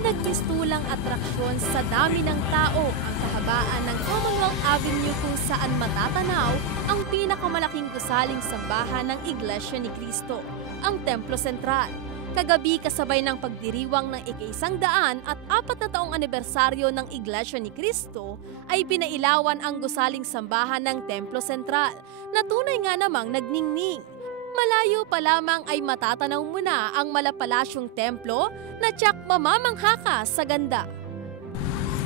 Nagmistulang atraksyon sa dami ng tao ang kahabaan ng Commonwealth Avenue kung saan matatanaw ang pinakamalaking gusaling sambahan ng Iglesia ni Cristo, ang Templo Sentral. Kagabi kasabay ng pagdiriwang ng ika-100 at 4 na taong anibersaryo ng Iglesia ni Cristo ay pinailawan ang gusaling sambahan ng Templo Sentral na tunay nga namang nagningning. Malayo pa lamang ay matatanaw mo na ang malapalasyong templo na tiyak mamamangha ka sa ganda.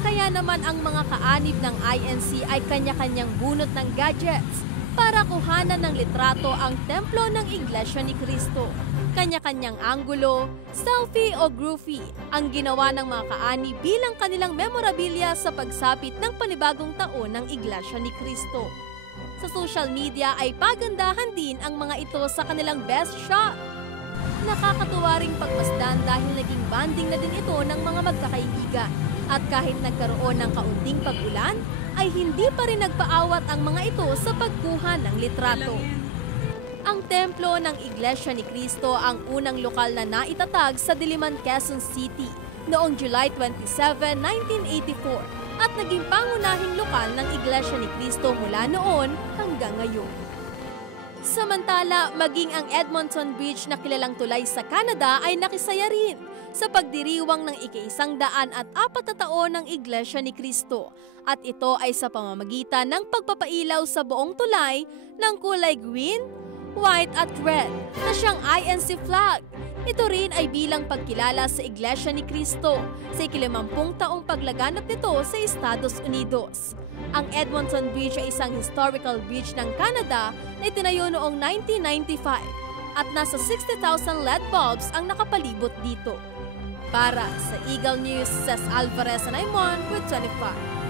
Kaya naman ang mga kaanib ng INC ay kanya-kanyang bunot ng gadgets para kuhanan ng litrato ang templo ng Iglesia ni Cristo. Kanya-kanyang anggulo, selfie o groovy ang ginawa ng mga kaanib bilang kanilang memorabilia sa pagsapit ng panibagong taon ng Iglesia ni Cristo. Sa social media ay pagandahan din ang mga ito sa kanilang best shot. Nakakatuwa ring pagmasdan dahil naging banding na din ito ng mga magkakaibigan. At kahit nagkaroon ng kaunting pag-ulan, ay hindi pa rin nagpaawat ang mga ito sa pagkuha ng litrato. Ang templo ng Iglesia ni Cristo ang unang lokal na naitatag sa Diliman, Quezon City noong July 27, 1984 at naging pangunahing lokal ng Iglesia ni Cristo mula noon hanggang ngayon. Samantala, maging ang Edmonton Bridge na kilalang tulay sa Canada ay nakisaya rin sa pagdiriwang ng ika-100 at 4 na taon ng Iglesia ni Cristo. At ito ay sa pamamagitan ng pagpapailaw sa buong tulay ng kulay green, white at red na siyang INC flag. Ito rin ay bilang pagkilala sa Iglesia ni Cristo sa ika-50 taong paglaganap nito sa Estados Unidos. Ang Edmonton Bridge ay isang historical bridge ng Canada na itinayo noong 1995 at nasa 60,000 LED bulbs ang nakapalibot dito. Para sa Eagle News, Cez Alvarez and I'm on with 25.